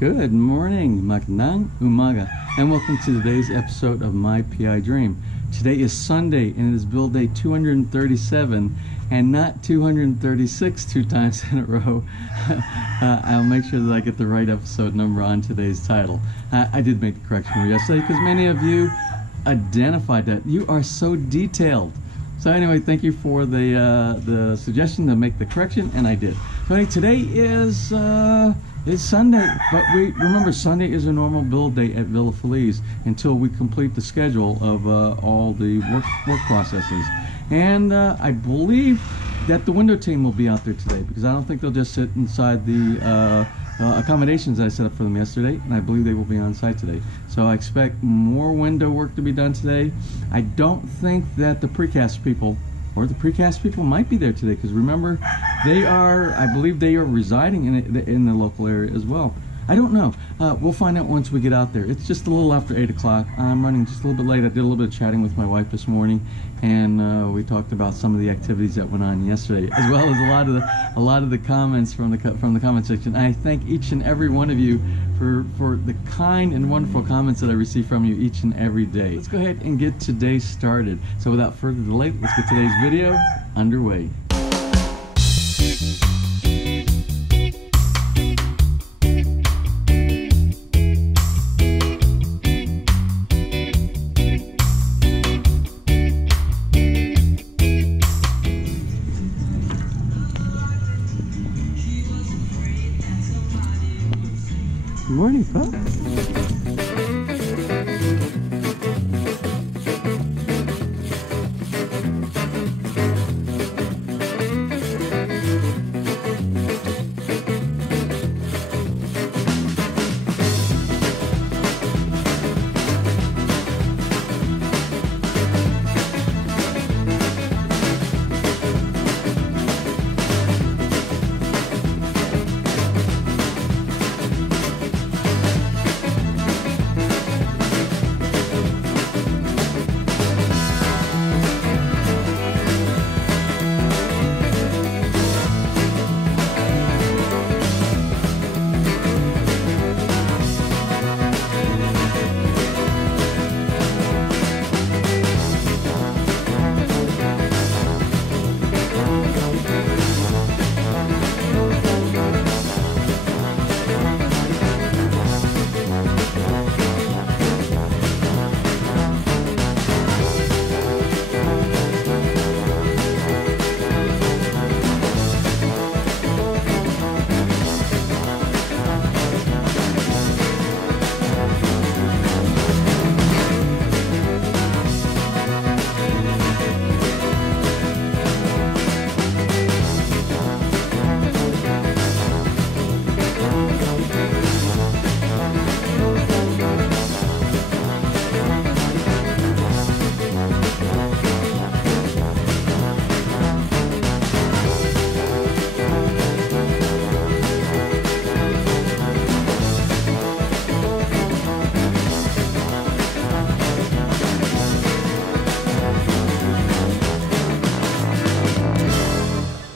Good morning, magandang umaga, and welcome to today's episode of My PI Dream. Today is Sunday, and it is build day 237, and not 236 two times in a row. I'll make sure that I get the right episode number on today's title. I did make the correction from yesterday because many of you identified that. You are so detailed. So anyway, thank you for the suggestion to make the correction, and I did. So anyway, today is Sunday, but remember Sunday is a normal build day at Villa FELIZ until we complete the schedule of all the work processes. And I believe that the window team will be out there today because I don't think they'll just sit inside the accommodations I set up for them yesterday, and I believe they will be on site today. So I expect more window work to be done today. I don't think that the precast people, or the precast people might be there today, because remember, I believe they are residing in the local area as well. I don't know. We'll find out once we get out there. It's just a little after 8 o'clock. I'm running just a little bit late. I did a little bit of chatting with my wife this morning, and we talked about some of the activities that went on yesterday, as well as a lot of the comments from the comment section. I thank each and every one of you for the kind and wonderful comments that I receive from you each and every day. Let's go ahead and get today started. So without further delay, let's get today's video underway. Good morning, Pop.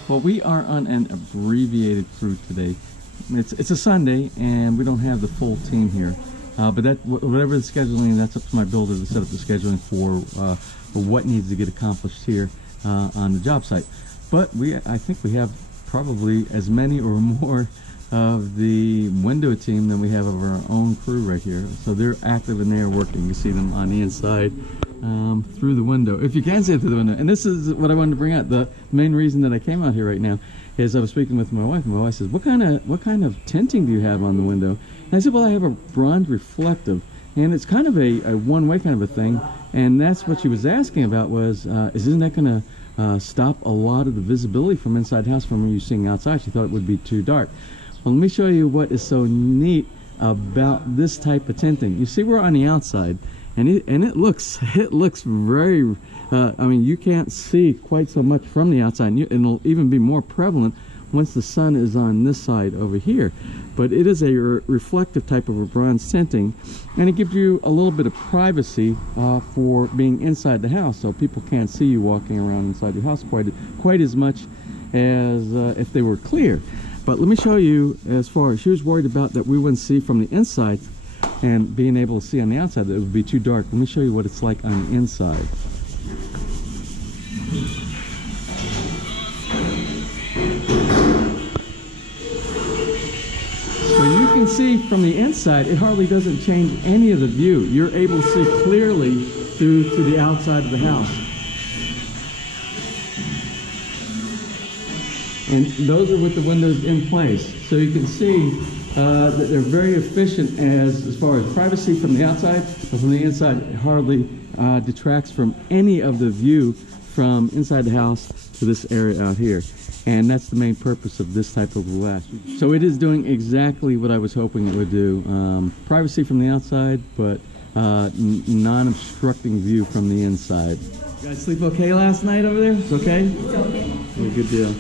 Well, we are on an abbreviated crew today. It's a Sunday, and we don't have the full team here. But whatever the scheduling, that's up to my builder to set up the scheduling for what needs to get accomplished here on the job site. But I think we have probably as many or more of the window team than we have of our own crew right here. So they're active and they are working. You see them on the inside through the window, if you can see it through the window. And this is what I wanted to bring out. The main reason that I came out here right now is I was speaking with my wife, and my wife says, what kind of tinting do you have on the window? And I said, well, I have a bronze reflective, and it's kind of a one-way kind of a thing. And that's what she was asking about was, isn't that going to stop a lot of the visibility from inside the house from you seeing outside? She thought it would be too dark. Well, let me show you what is so neat about this type of tinting. You see, we're on the outside, and it looks very. I mean, you can't see quite so much from the outside, and it'll even be more prevalent once the sun is on this side over here. But it is a reflective type of a bronze tinting, and it gives you a little bit of privacy for being inside the house, so people can't see you walking around inside your house quite as much as if they were clear. But let me show you, as far as she was worried about that we wouldn't see from the inside and being able to see on the outside, that it would be too dark. Let me show you what it's like on the inside. So you can see from the inside, it hardly doesn't change any of the view. You're able to see clearly through to the outside of the house. And those are with the windows in place. So you can see that they're very efficient as far as privacy from the outside, but from the inside it hardly detracts from any of the view from inside the house to this area out here. And that's the main purpose of this type of roulette. So it is doing exactly what I was hoping it would do. Privacy from the outside, but non-obstructing view from the inside. You guys sleep okay last night over there? It's okay? It's okay. Yeah, good deal.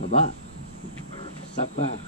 Ça va? Ça part.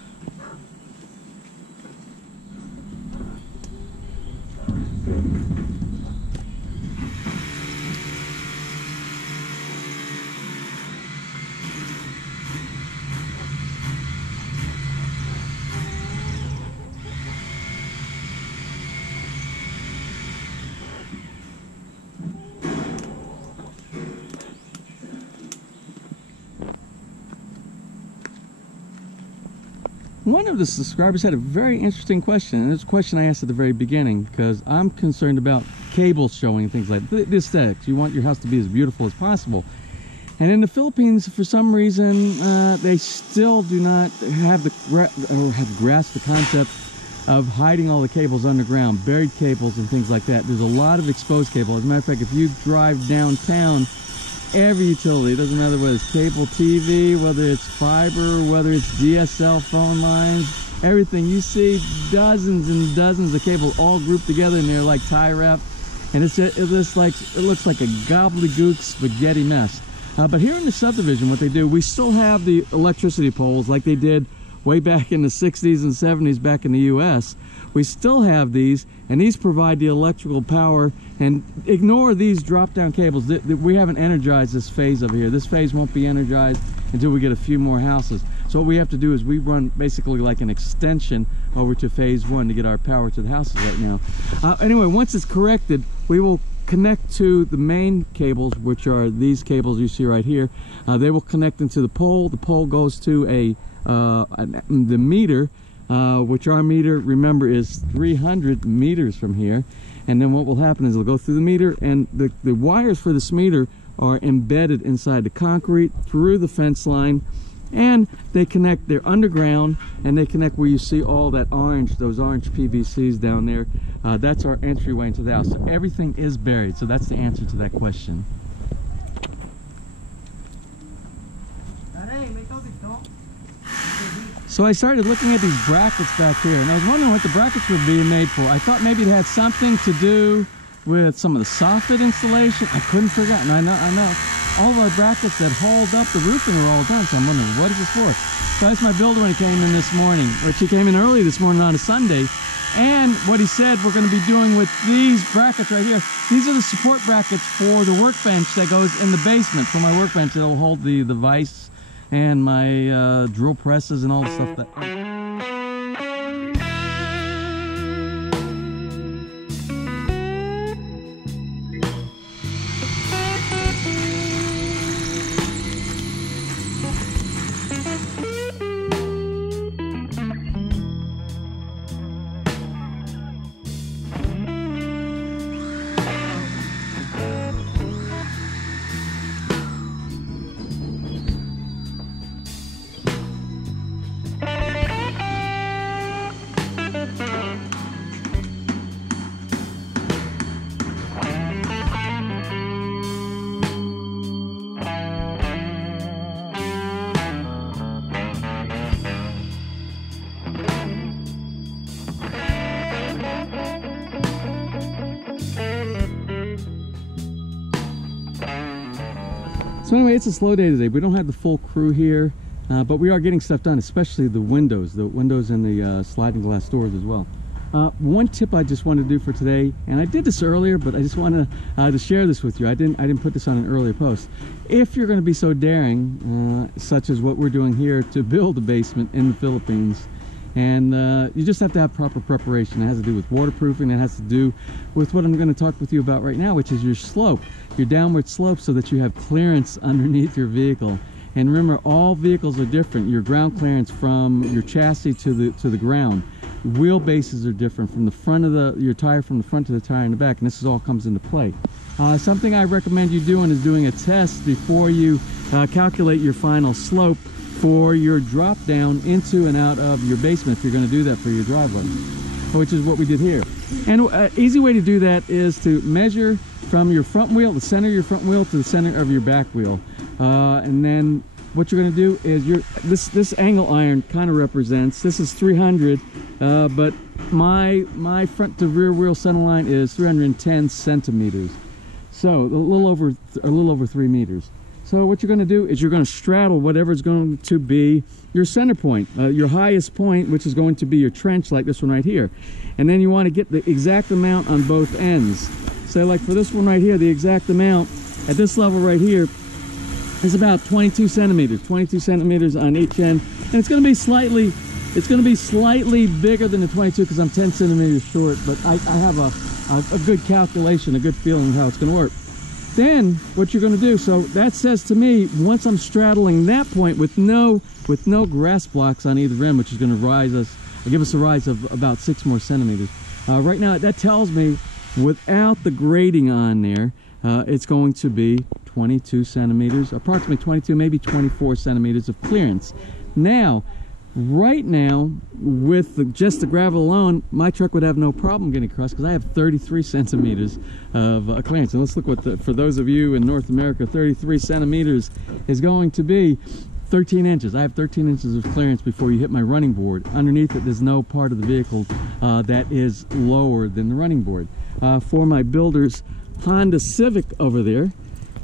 One of the subscribers had a very interesting question, and it's a question I asked at the very beginning, because I'm concerned about cables showing and things like the aesthetics. You want your house to be as beautiful as possible. And in the Philippines, for some reason, they still do not have grasped the concept of hiding all the cables underground, buried cables and things like that. There's a lot of exposed cable. As a matter of fact, if you drive downtown, every utility, it doesn't matter whether it's cable TV, whether it's fiber, whether it's DSL phone lines, everything, you see dozens and dozens of cables all grouped together, and they're like tie wrap, and it looks like a gobbledygook spaghetti mess. But here in the subdivision, what they do, we still have the electricity poles like they did way back in the 60s and 70s back in the US. We still have these, and these provide the electrical power. And ignore these drop-down cables. We haven't energized this phase over here. This phase won't be energized until we get a few more houses. So what we have to do is we run basically like an extension over to phase 1 to get our power to the houses right now. Anyway, once it's corrected, we will connect to the main cables, which are these cables you see right here. They will connect into the pole. The pole goes to the meter, which our meter, remember, is 300 meters from here. And then what will happen is it'll go through the meter, and the wires for this meter are embedded inside the concrete through the fence line, and they connect, they're underground, and they connect where you see all that orange, those orange PVCs down there. That's our entryway into the house. So everything is buried. So that's the answer to that question. So I started looking at these brackets back here, and I was wondering what the brackets were being made for. I thought maybe it had something to do with some of the soffit installation. I couldn't figure out, and I know. All of our brackets that hold up the roofing are all done, so I'm wondering, what is this for? So that's my builder when he came in this morning, which he came in early this morning on a Sunday. And what he said we're going to be doing with these brackets right here, these are the support brackets for the workbench that goes in the basement, for my workbench. It'll hold the vise and my drill presses and all the stuff that... So anyway, it's a slow day today. We don't have the full crew here, but we are getting stuff done, especially the windows and the sliding glass doors as well. One tip I just wanted to do for today, and I did this earlier, but I just wanted to share this with you. I didn't put this on an earlier post. If you're going to be so daring, such as what we're doing here, to build a basement in the Philippines, and you just have to have proper preparation. It has to do with waterproofing. It has to do with what I'm going to talk with you about right now, which is your slope, your downward slope, so that you have clearance underneath your vehicle. And remember, all vehicles are different. Your ground clearance from your chassis to the ground. Wheelbases are different from the front of your tire, from the front to the tire in the back, and this all comes into play. Something I recommend you doing is doing a test before you calculate your final slope for your drop down into and out of your basement, if you're going to do that for your driveway, which is what we did here. And an easy way to do that is to measure from your front wheel, the center of your front wheel, to the center of your back wheel. And then what you're going to do is this angle iron kind of represents, this is 300, but my front to rear wheel center line is 310 centimeters, so a little over 3 meters. So what you're going to do is you're going to straddle whatever is going to be your center point, your highest point, which is going to be your trench, like this one right here. And then you want to get the exact amount on both ends. So like for this one right here, the exact amount at this level right here is about 22 centimeters on each end. And it's going to be slightly bigger than the 22 because I'm 10 centimeters short, but I have a good calculation, a good feeling how it's going to work. Then what you're going to do, so that says to me, once I'm straddling that point with no grass blocks on either end, which is going to give us a rise of about 6 more centimeters. Right now, that tells me without the grading on there, it's going to be 22 centimeters, approximately 22, maybe 24 centimeters of clearance. Now, right now, with just the gravel alone, my truck would have no problem getting across because I have 33 centimeters of clearance. And let's look what, for those of you in North America, 33 centimeters is going to be 13 inches. I have 13 inches of clearance before you hit my running board. Underneath it, there's no part of the vehicle that is lower than the running board. For my builder's Honda Civic over there,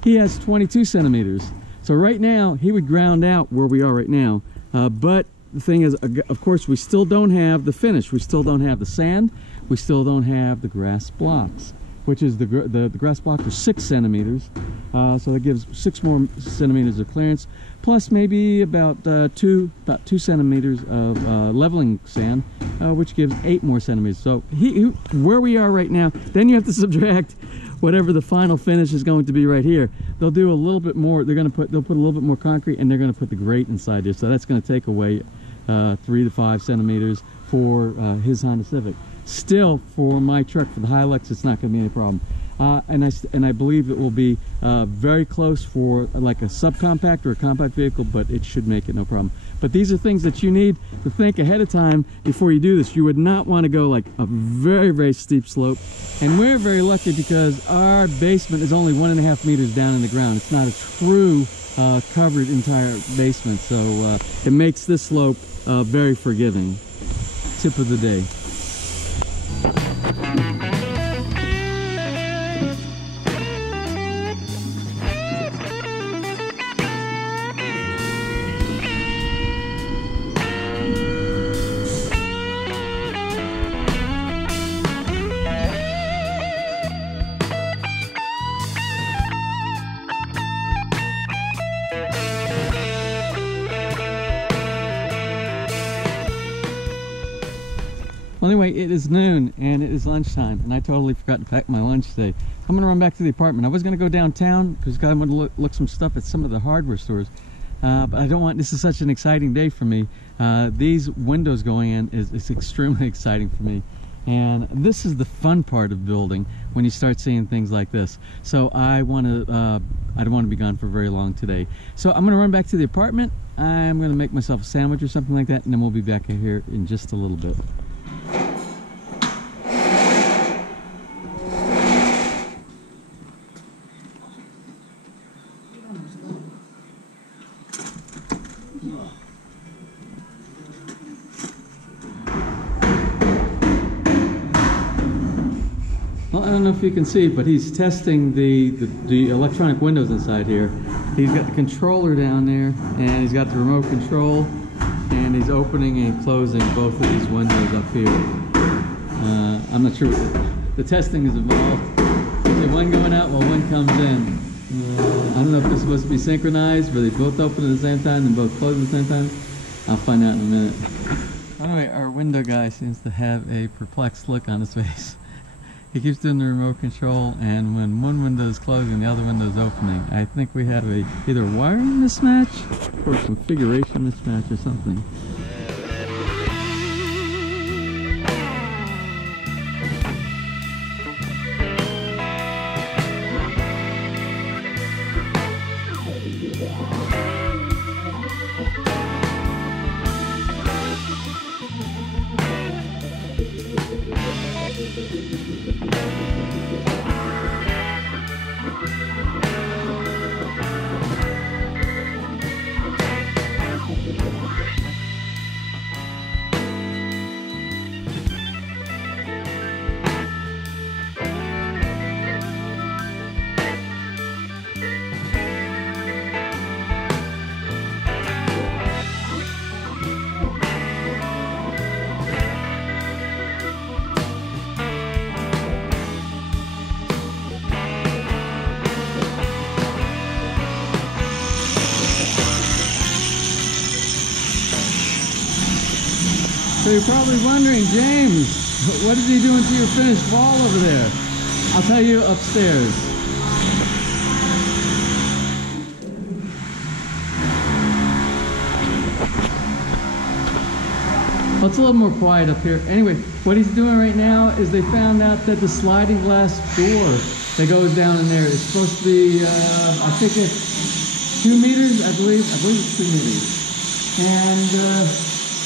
he has 22 centimeters. So right now, he would ground out where we are right now, but the thing is, of course, we still don't have the finish. We still don't have the sand. We still don't have the grass blocks, which is the grass blocks are 6 centimeters. So that gives 6 more centimeters of clearance, plus maybe about 2 centimeters of leveling sand, which gives 8 more centimeters. So where we are right now, then you have to subtract whatever the final finish is going to be right here. They'll do a little bit more. They'll put a little bit more concrete, and they're going to put the grate inside there. So that's going to take away 3 to 5 centimeters for his Honda Civic. Still, for my truck, for the Hilux, it's not going to be any problem. And I believe it will be very close for like a subcompact or a compact vehicle, but it should make it no problem. But these are things that you need to think ahead of time before you do this. You would not want to go like a very, very steep slope. And we're very lucky because our basement is only 1.5 meters down in the ground. It's not a true covered entire basement, so it makes this slope very forgiving. Tip of the day. Well, anyway, it is noon and it is lunchtime, and I totally forgot to pack my lunch today. I'm gonna run back to the apartment. I was gonna go downtown because I want to look some stuff at some of the hardware stores, but I don't want. This is such an exciting day for me. These windows going in is extremely exciting for me, and this is the fun part of building when you start seeing things like this. So I don't want to be gone for very long today. So I'm gonna run back to the apartment. I'm gonna make myself a sandwich or something like that, and then we'll be back here in just a little bit. Well, I don't know if you can see, but he's testing the electronic windows inside here. He's got the controller down there, and he's got the remote control, and he's opening and closing both of these windows up here. I'm not sure what the testing is involved. Okay, one going out while one comes in. I don't know if this is supposed to be synchronized, where they both open at the same time and both close at the same time. I'll find out in a minute. Anyway, our window guy seems to have a perplexed look on his face. He keeps doing the remote control, and when one window is closing, the other window is opening. I think we have a either wiring mismatch or configuration mismatch or something. So you're probably wondering, James, what is he doing to your finished wall over there? I'll tell you upstairs. Well, it's a little more quiet up here. Anyway, what he's doing right now is they found out that the sliding glass door that goes down in there is supposed to be, I think it's 2 meters, I believe it's 2 meters. And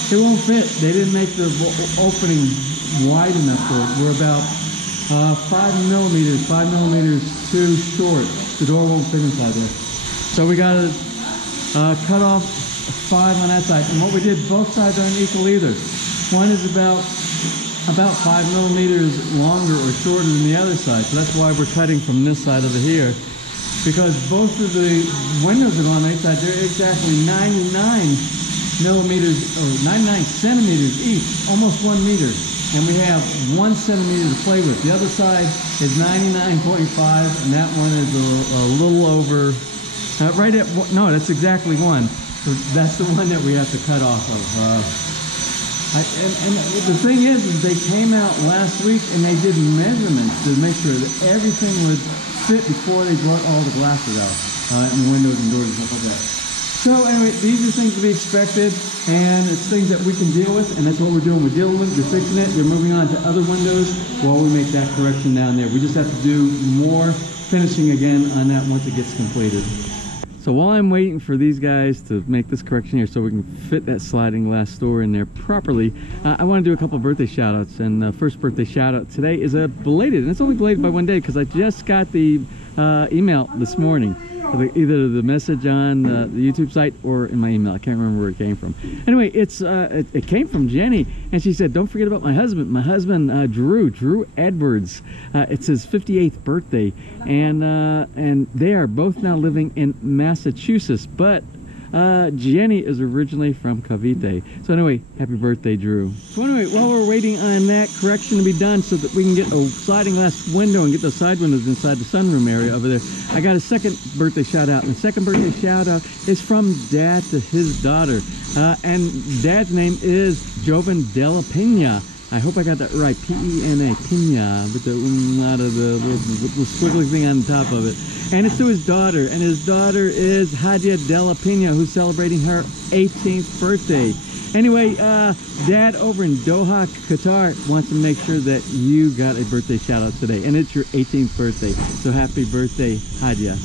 it won't fit. They didn't make the opening wide enough for it. We're about 5 millimeters too short. The door won't fit inside there. So we got to cut off 5 on that side. And what we did, both sides aren't equal either. One is about 5 millimeters longer or shorter than the other side. So that's why we're cutting from this side over here. Because both of the windows that are on the side, they're exactly 99 millimeters or 99 centimeters each, almost 1 meter, and we have 1 centimeter to play with. The other side is 99.5, and that one is a little over, right at, no, that's exactly 1. So that's the one that we have to cut off of. And the thing is they came out last week and they did measurements to make sure that everything would fit before they brought all the glasses out, and the windows and doors and stuff like that. So anyway, these are things to be expected, and it's things that we can deal with, and that's what we're doing. We're dealing with it, we're fixing it, we're moving on to other windows while we make that correction down there. We just have to do more finishing again on that once it gets completed. So while I'm waiting for these guys to make this correction here so we can fit that sliding glass door in there properly, I want to do a couple of birthday shout outs. And the first birthday shout out today is a belated, and it's only belated by 1 day because I just got the email this morning. Either the message on the YouTube site or in my email. I can't remember where it came from. Anyway, it came from Jenny, and she said, "Don't forget about my husband. My husband, Drew Edwards. It's his 58th birthday, and they are both now living in Massachusetts. But Jenny is originally from Cavite. So anyway, happy birthday, Drew." So anyway, while we're waiting on that correction to be done so that we can get a sliding glass window and get those side windows inside the sunroom area over there, I got a second birthday shout out. And the second birthday shout out is from Dad to his daughter. And Dad's name is Joven Della Pena. I hope I got that right. P-E-N-A, Pena, with the out of the little squiggly thing on the top of it. And it's to his daughter, and his daughter is Hadia Della Pena, who's celebrating her 18th birthday. Anyway, Dad over in Doha, Qatar, wants to make sure that you got a birthday shout out today, and it's your 18th birthday. So happy birthday, Hadia.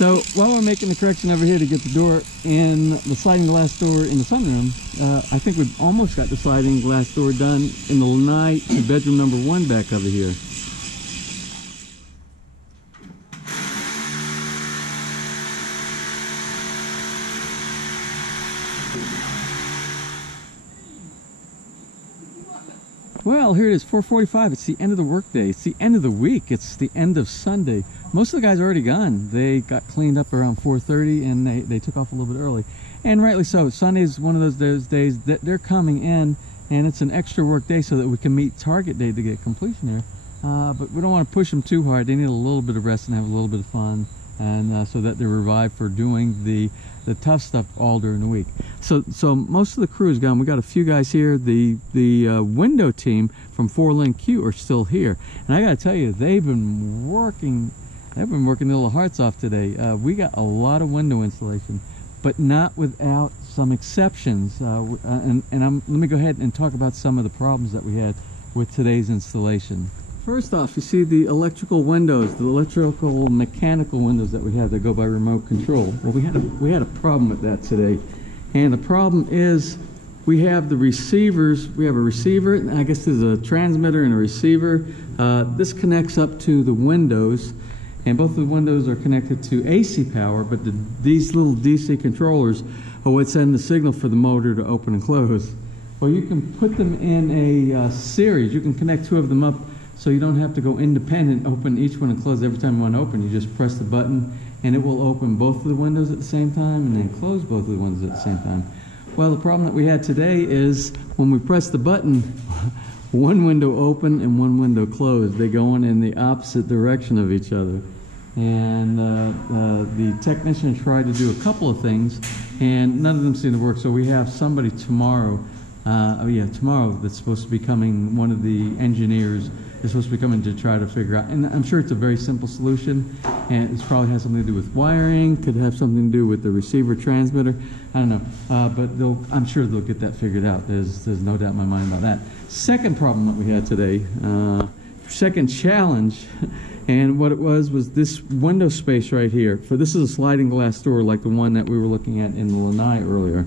So while we're making the correction over here to get the door in, the sliding glass door in the sunroom, I think we've almost got the sliding glass door done in the lanai to bedroom number 1 back over here. Well, here it is, 4:45. It's the end of the workday. It's the end of the week. It's the end of Sunday. Most of the guys are already gone. They got cleaned up around 4:30 and they took off a little bit early. And rightly so. Sunday is one of those days that they're coming in, and it's an extra work day so that we can meet target day to get completion here. But we don't want to push them too hard. They need a little bit of rest and have a little bit of fun, and so that they're revived for doing the tough stuff all during the week. So most of the crew is gone. We got a few guys here. The window team from 4 Q are still here, and I got to tell you, they've been working their little hearts off today. We got a lot of window installation, but not without some exceptions. Let me go ahead and talk about some of the problems that we had with today's installation. First off, you see the electrical windows, the electrical mechanical windows that we have that go by remote control. Well, we had a problem with that today, and the problem is we have the receivers. We have a receiver, and I guess there's a transmitter and a receiver. This connects up to the windows, and both of the windows are connected to AC power, but these little DC controllers are what send the signal for the motor to open and close. Well, you can put them in a series. You can connect two of them up, so you don't have to go independent, open each one and close every time you want to open. You just press the button and it will open both of the windows at the same time and then close both of the windows at the same time. Well, the problem that we had today is when we press the button, one window open and one window closed. They go in the opposite direction of each other. And the technician tried to do a couple of things and none of them seemed to work. So we have somebody tomorrow, tomorrow, that's supposed to be coming, one of the engineers is supposed to be coming to try to figure out, and I'm sure it's a very simple solution, and it probably has something to do with wiring, could have something to do with the receiver transmitter, I don't know, but I'm sure they'll get that figured out. There's no doubt in my mind about that. Second problem that we had today, second challenge, and what it was this window space right here. This is a sliding glass door like the one that we were looking at in the lanai earlier,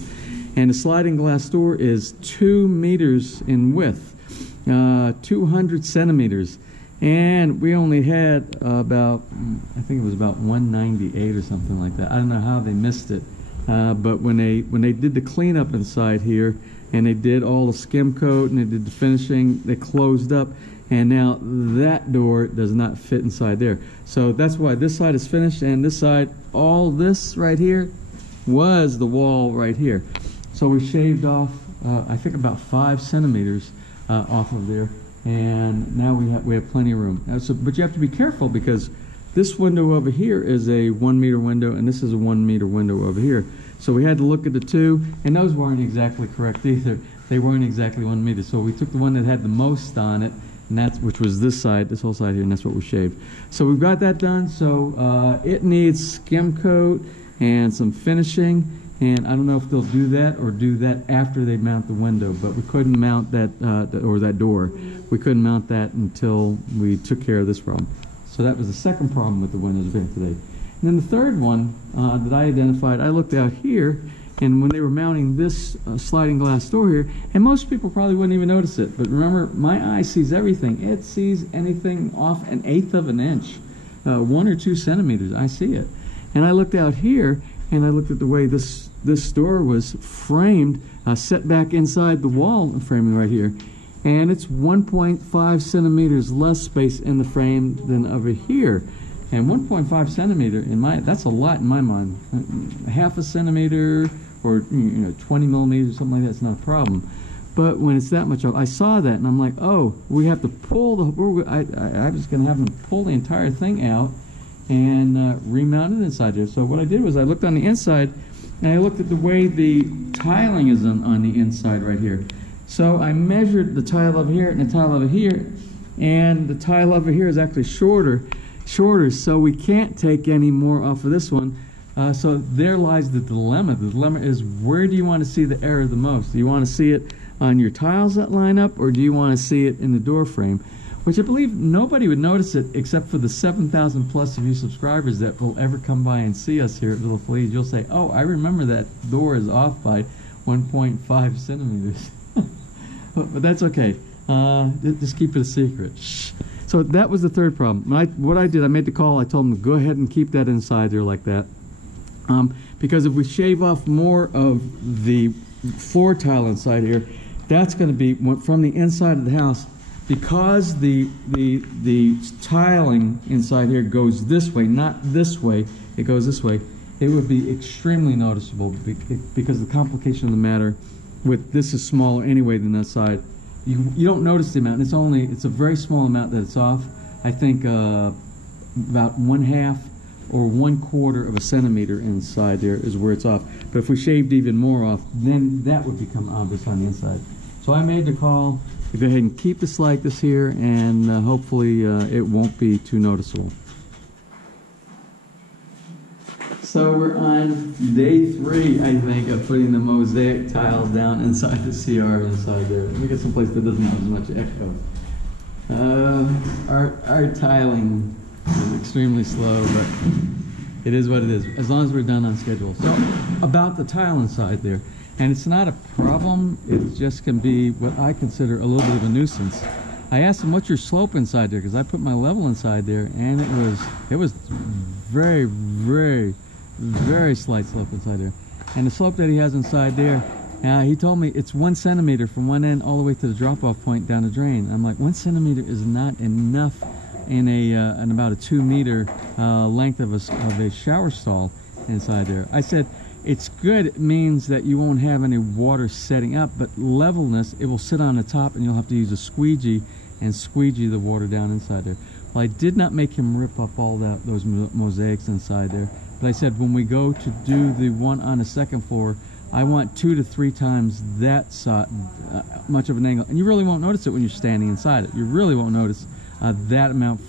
and the sliding glass door is 2 meters in width. 200 centimeters, and we only had about, I think it was about 198 or something like that. I don't know how they missed it, but when they did the cleanup inside here and they did all the skim coat and they did the finishing, they closed up, and now that door does not fit inside there. So that's why this side is finished, and this side, all this right here was the wall right here. So we shaved off I think about 5 centimeters off of there, and now we have plenty of room. But you have to be careful because this window over here is a 1 meter window, and this is a 1 meter window over here. So we had to look at the two, and those weren't exactly correct either. They weren't exactly 1 meter. So we took the one that had the most on it, and which was this side, this whole side here, and that's what we shaved. So we've got that done. So it needs skim coat and some finishing. And I don't know if they'll do that or do that after they mount the window, but we couldn't mount that, or that door. We couldn't mount that until we took care of this problem. So that was the second problem with the windows we had today. And then the third one that I identified, I looked out here, and when they were mounting this sliding glass door here, and most people probably wouldn't even notice it, but remember, my eye sees everything. It sees anything off 1/8 of an inch, 1 or 2 centimeters, I see it. And I looked out here, and I looked at the way this door was framed, set back inside the wall framing right here, and it's 1.5 centimeters less space in the frame than over here. And 1.5 centimeter that's a lot in my mind. Half a centimeter or 20 millimeters, something like that's not a problem. But when it's that much, I saw that and I'm like, oh, we have to pull I was going to have them pull the entire thing out and remount it inside there. So what I did was I looked on the inside, and I looked at the way the tiling is on the inside right here. So I measured the tile over here and the tile over here, and the tile over here is actually shorter, so we can't take any more off of this one. So there lies the dilemma. The dilemma is, where do you want to see the error the most? Do you want to see it on your tiles that line up, or do you want to see it in the door frame? Which I believe nobody would notice it except for the 7,000 plus of you subscribers that will ever come by and see us here at Little FELIZ. You'll say, oh, I remember that door is off by 1.5 centimeters. but that's okay. Just keep it a secret. Shh. So that was the third problem. What I did, I made the call. I told them to go ahead and keep that inside there like that. Because if we shave off more of the floor tile inside here, that's going to be, from the inside of the house, because the tiling inside here goes this way, not this way, it goes this way, it would be extremely noticeable because the complication of the matter with this is smaller anyway than that side. You don't notice the amount. It's a very small amount that it's off. I think about 1/2 or 1/4 of a centimeter inside there is where it's off. But if we shaved even more off, then that would become obvious on the inside. So I made the call to go ahead and keep this like this here, and hopefully it won't be too noticeable. So we're on day 3, I think, of putting the mosaic tiles down inside the CR inside there. Let me get someplace that doesn't have as much echo. Our tiling is extremely slow, but it is what it is, as long as we're done on schedule. So about the tile inside there, and it's not a problem, it just can be what I consider a little bit of a nuisance. I asked him, what's your slope inside there? Because I put my level inside there, and it was very, very, very slight slope inside there. And the slope that he has inside there, he told me it's 1 centimeter from one end all the way to the drop-off point down the drain. I'm like, 1 centimeter is not enough in about a 2-meter length of a shower stall inside there. I said, it's good. It means that you won't have any water setting up, but levelness, it will sit on the top, and you'll have to use a squeegee and squeegee the water down inside there. Well, I did not make him rip up all those mosaics inside there, but I said when we go to do the one on the second floor, I want 2 to 3 times that much of an angle, and you really won't notice it when you're standing inside it. You really won't notice that amount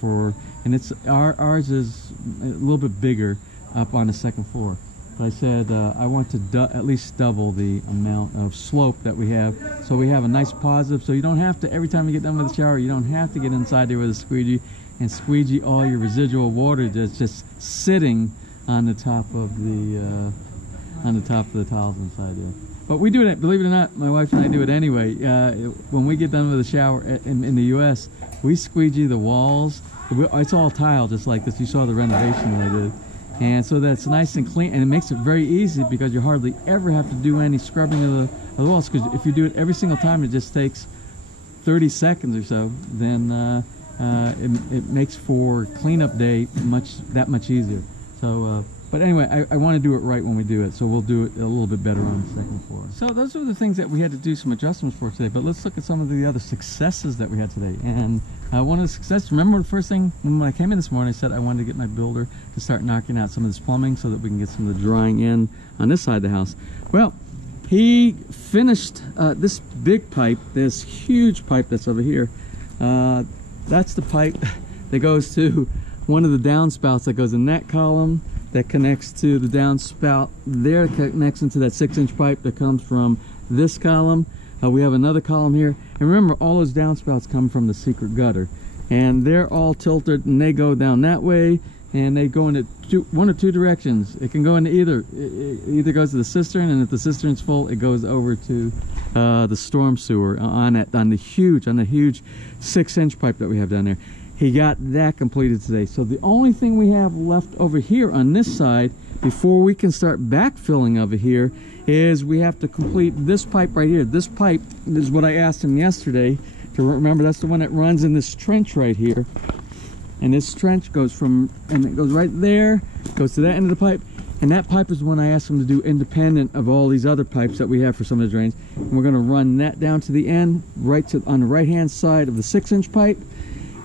and it's ours is a little bit bigger up on the second floor. But I said I want to at least double the amount of slope that we have, so we have a nice positive, so you don't have to, every time you get done with the shower, you don't have to get inside there with a squeegee and squeegee all your residual water that's just sitting on the top of the tiles inside there. But we do it, believe it or not, my wife and I do it anyway. When we get done with the shower in the US, we squeegee the walls. It's all tile just like this. You saw the renovation that I did. And so that's nice and clean, and it makes it very easy because you hardly ever have to do any scrubbing of the walls, because if you do it every single time, it just takes 30 seconds or so, then it makes for cleanup day that much easier. So but anyway, I want to do it right when we do it, so we'll do it a little bit better on the second floor. So those are the things that we had to do some adjustments for today, but let's look at some of the other successes that we had today. And one of the successes, remember the first thing when I came in this morning, I said I wanted to get my builder to start knocking out some of this plumbing so that we can get some of the drying in on this side of the house. Well, he finished this big pipe, this huge pipe that's over here. That's the pipe that goes to one of the downspouts that goes in that column, that connects to the downspout there, connects into that 6-inch pipe that comes from this column. We have another column here, and remember, all those downspouts come from the secret gutter, and they're all tilted, and they go down that way, and they go into one or two directions. It can go into either. It either goes to the cistern, and if the cistern's full, it goes over to the storm sewer on the huge 6-inch pipe that we have down there. He got that completed today. So the only thing we have left over here on this side before we can start backfilling over here is we have to complete this pipe right here. This pipe is what I asked him yesterday to remember. That's the one that runs in this trench right here. And this trench goes and it goes right there, goes to that end of the pipe. And that pipe is the one I asked him to do independent of all these other pipes that we have for some of the drains. And we're going to run that down to the end, on the right-hand side of the 6-inch pipe.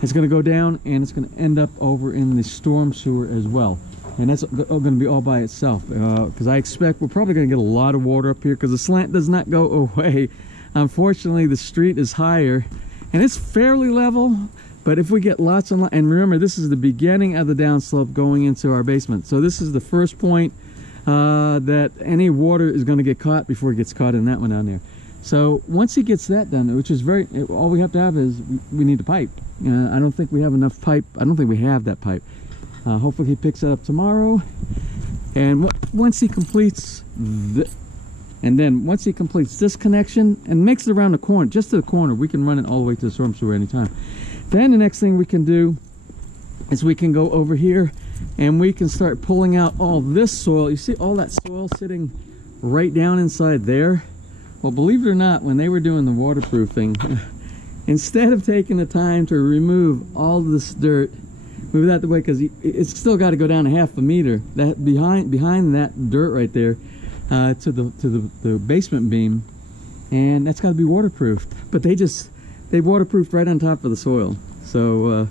It's going to go down, and it's going to end up over in the storm sewer as well. And that's going to be all by itself, because I expect we're probably going to get a lot of water up here because the slant does not go away. Unfortunately, the street is higher, and it's fairly level, but if we get lots and remember, this is the beginning of the downslope going into our basement. So this is the first point that any water is going to get caught before it gets caught in that one down there. So once he gets that done, which is all we have to have is we need the pipe. I don't think we have enough pipe. I don't think we have that pipe. Hopefully he picks it up tomorrow. And once he completes once he completes this connection and makes it around the corner, just to the corner, we can run it all the way to the storm sewer anytime. Then the next thing we can do is we can go over here and we can start pulling out all this soil. You see all that soil sitting right down inside there? Well, believe it or not, when they were doing the waterproofing, instead of taking the time to remove all this dirt, move it out the way, because it's still got to go down a half a meter. That behind that dirt right there to the basement beam, and that's got to be waterproofed. But they waterproofed right on top of the soil. So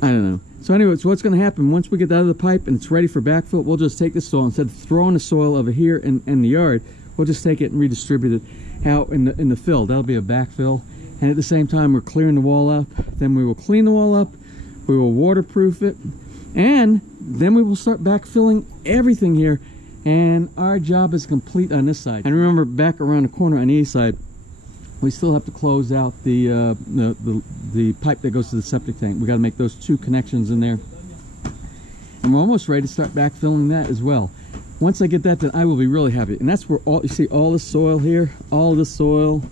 I don't know. So anyway, so what's going to happen once we get that out of the pipe and it's ready for backfill? We'll just take the soil, instead of throwing the soil over here in the yard, we'll just take it and redistribute it out in the fill. That'll be a backfill. And at the same time, we're clearing the wall up. Then we will clean the wall up. We will waterproof it, and then we will start backfilling everything here. And our job is complete on this side. And remember, back around the corner on the east side, we still have to close out the pipe that goes to the septic tank. We got to make those 2 connections in there, and we're almost ready to start backfilling that as well. Once I get that done, I will be really happy. And that's where you see all the soil here, all the soil,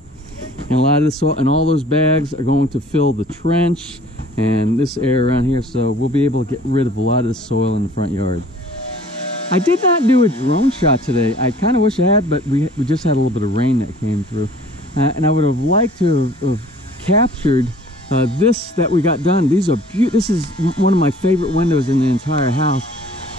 and a lot of the soil, and all those bags are going to fill the trench and this area around here. So we'll be able to get rid of a lot of the soil in the front yard. I did not do a drone shot today. I kind of wish I had, but we just had a little bit of rain that came through. And I would have liked to have captured this that we got done. These are beautiful. This is one of my favorite windows in the entire house,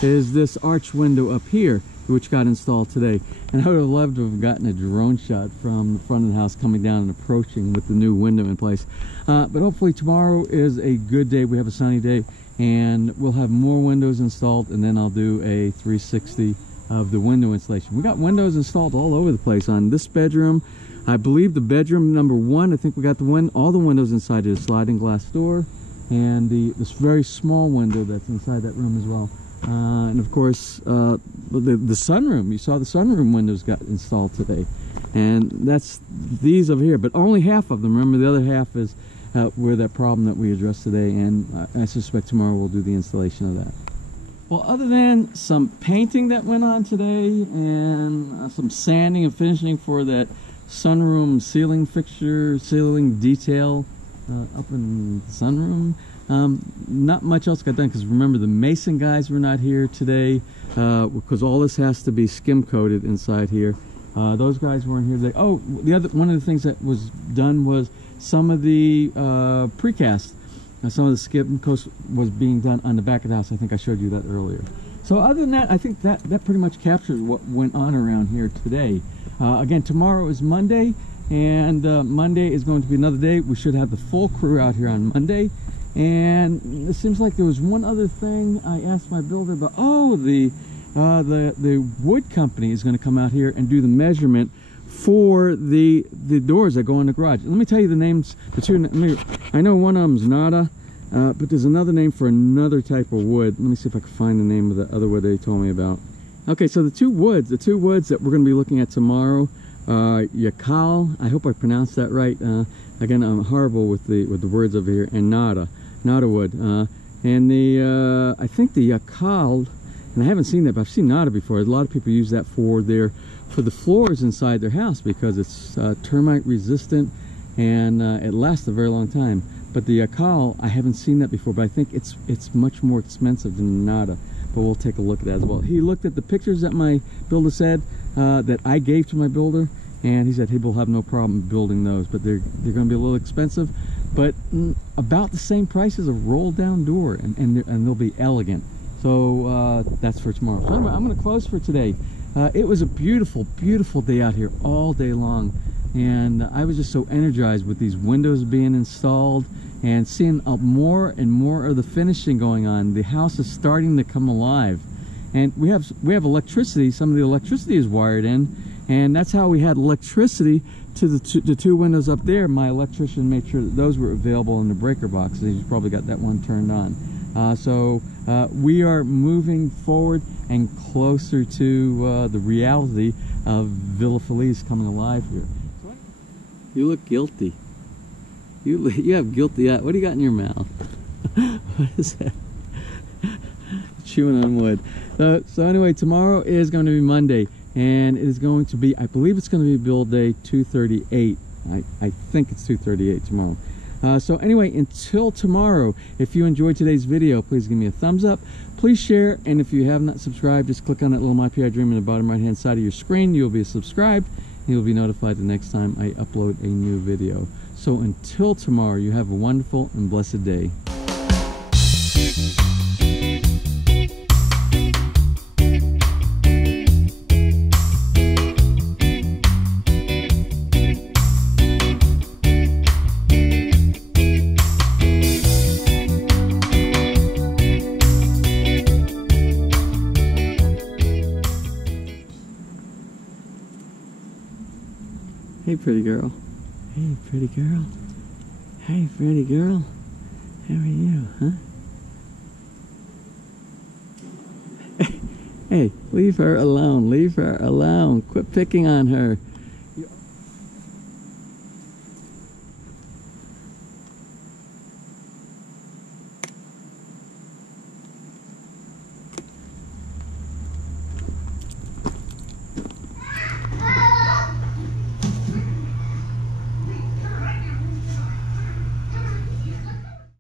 is this arch window up here, which got installed today. And I would have loved to have gotten a drone shot from the front of the house coming down and approaching with the new window in place. But hopefully tomorrow is a good day. We have a sunny day, and we'll have more windows installed, and then I'll do a 360 of the window installation. We got windows installed all over the place on this bedroom. I believe the bedroom number 1, I think we got all the windows inside the sliding glass door, and this very small window that's inside that room as well. And of course, the sunroom. You saw the sunroom windows got installed today, and that's these over here. But only half of them. Remember, the other half is where that problem that we addressed today, and I suspect tomorrow we'll do the installation of that. Well, other than some painting that went on today and some sanding and finishing for that sunroom ceiling fixture, ceiling detail up in the sunroom, not much else got done, because remember, the mason guys were not here today because all this has to be skim coated inside here. Those guys weren't here today. Oh, one of the things that was done was some of the precast. Some of the skim coat was being done on the back of the house. I think I showed you that earlier. So other than that, I think that pretty much captures what went on around here today. Again, tomorrow is Monday, and Monday is going to be another day. We should have the full crew out here on Monday. And it seems like there was one other thing I asked my builder about. Oh, the wood company is going to come out here and do the measurement for the doors that go in the garage. Let me tell you the names. I know one of them's Nada, but there's another name for another type of wood. Let me see if I can find the name of the other wood they told me about. Okay, so the two woods that we're going to be looking at tomorrow, Yakal, I hope I pronounced that right. Again, I'm horrible with the words over here, and Nada wood. And I think the Yakal, and I haven't seen that, but I've seen Nada before. A lot of people use that for the floors inside their house, because it's termite resistant, and it lasts a very long time. But the Yakal, I haven't seen that before, but I think it's much more expensive than the Nada. But we'll take a look at that as well. He looked at the pictures that my builder said that I gave to my builder, and he said he will have no problem building those, but they're going to be a little expensive, but about the same price as a roll down door, and they'll be elegant. So that's for tomorrow. So anyway, I'm going to close for today. It was a beautiful, beautiful day out here all day long, and I was just so energized with these windows being installed and seeing more and more of the finishing going on. The house is starting to come alive, and we have electricity. Some of the electricity is wired in, and that's how we had electricity to the two windows up there. My electrician made sure that those were available in the breaker box. He's probably got that one turned on. So we are moving forward and closer to the reality of Villa FELIZ coming alive here. You look guilty. You have guilty eyes. What do you got in your mouth? What is that? Chewing on wood. So anyway, tomorrow is going to be Monday, and it is going to be, I believe it's going to be build day 238. I think it's 238 tomorrow. So anyway, until tomorrow, if you enjoyed today's video, please give me a thumbs up. Please share, and if you have not subscribed, just click on that little My PI Dream in the bottom right hand side of your screen. You'll be subscribed, and you'll be notified the next time I upload a new video. So until tomorrow, you have a wonderful and blessed day. Hey, pretty girl. Hey, pretty girl. Hey, pretty girl. How are you, huh? Hey, leave her alone. Leave her alone. Quit picking on her.